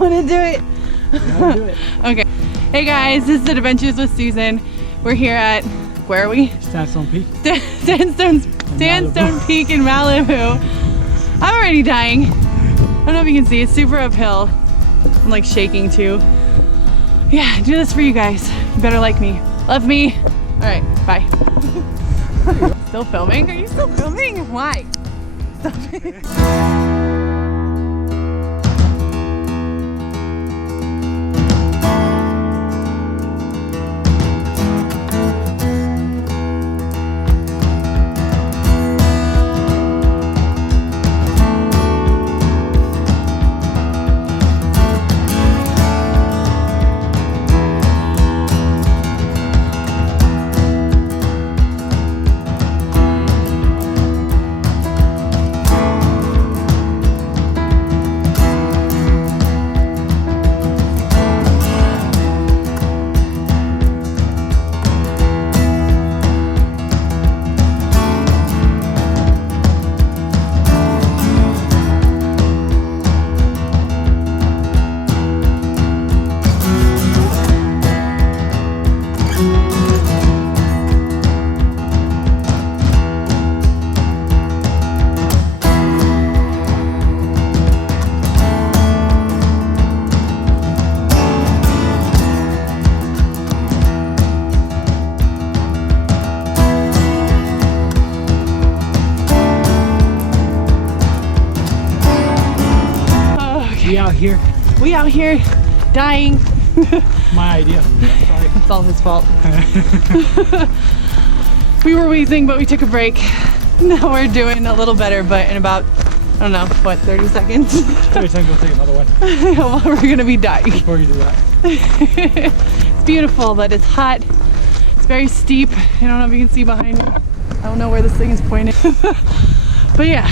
want to do it? Gotta do it. Okay. Hey guys, this is Adventures with Susan. We're here at, where are we? Sandstone Peak. Sandstone Peak in Malibu. I'm already dying. I don't know if you can see, it's super uphill. I'm like shaking too. Yeah, I do this for you guys. You better like me. Love me. All right, bye. Still filming? Are you still filming? Why? Stop it. We out here dying. My idea. Sorry. It's all his fault. We were wheezing, but we took a break. Now we're doing a little better, but in about, I don't know, what, 30 seconds? 30 seconds, we'll take another one. Well, we're gonna be dying. Before you do that. It's beautiful, but it's hot. It's very steep. I don't know if you can see behind me. I don't know where this thing is pointing. But yeah.